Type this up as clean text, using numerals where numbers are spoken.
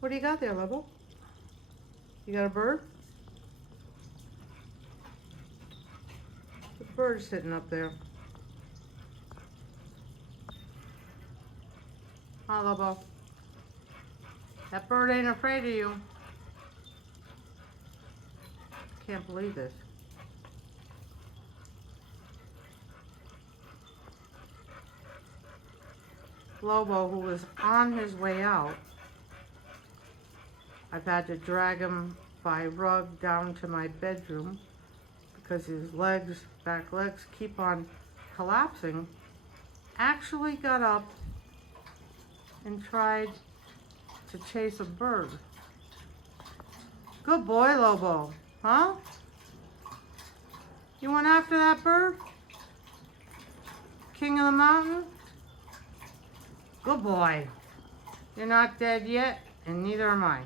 What do you got there, Lobo? You got a bird? The bird's sitting up there. Huh, Lobo? That bird ain't afraid of you. Can't believe this. Lobo, who was on his way out, I've had to drag him by rug down to my bedroom because his legs, back legs, keep on collapsing. Actually got up and tried to chase a bird. Good boy, Lobo. Huh? You went after that bird? King of the mountain? Good boy. You're not dead yet, and neither am I.